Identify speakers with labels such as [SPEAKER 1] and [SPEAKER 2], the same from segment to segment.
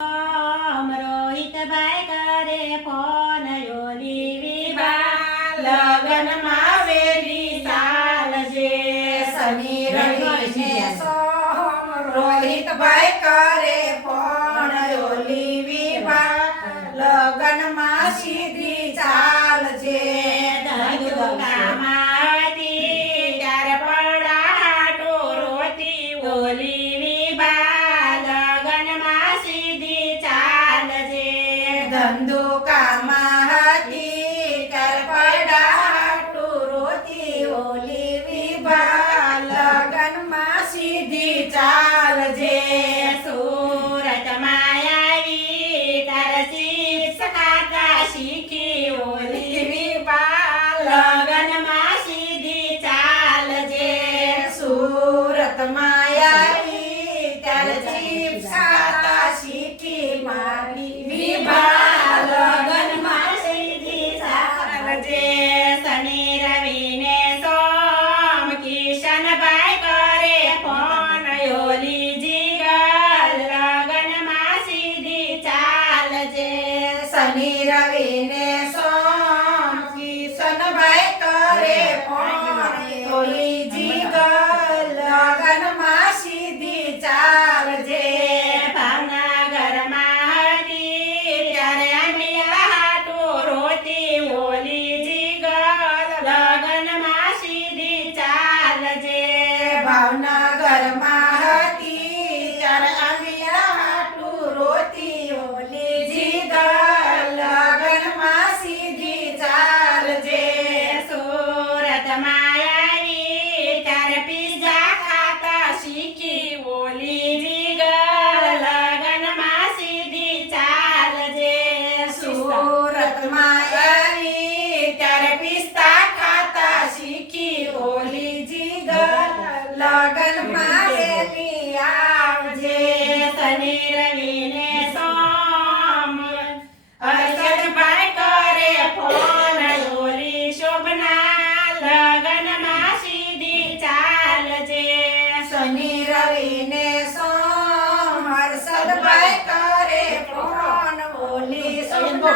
[SPEAKER 1] રોહિત ભાઈ કરે ફોન યોલી વિભા
[SPEAKER 2] લગનમાં વેલી સાલ જે
[SPEAKER 1] સની રહીને સોમ રોહિત ભાઈ કરે ફોન યોલી વિભા લગનમાં સીધી ચાલ જે that.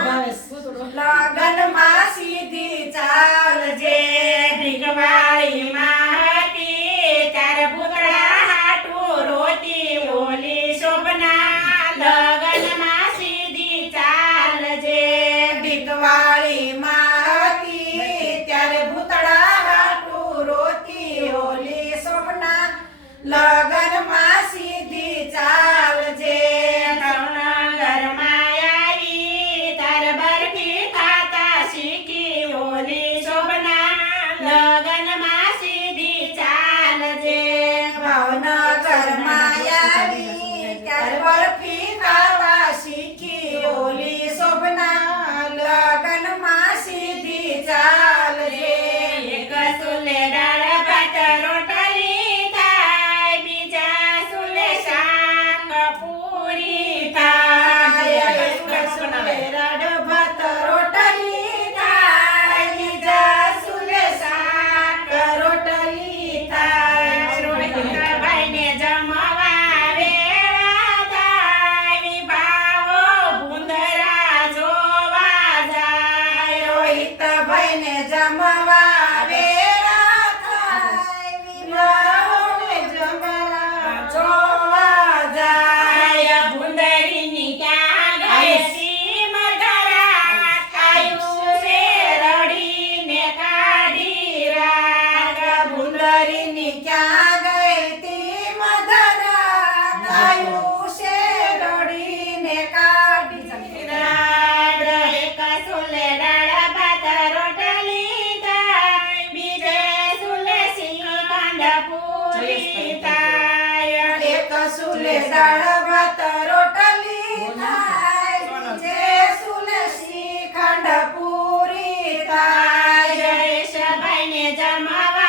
[SPEAKER 1] Ajá, la થાય એક સુલે દાળ ભાત રોટલી થાય
[SPEAKER 2] જે સુલે શ્રીખંડ પૂરી થાય સભાઈને જમાવા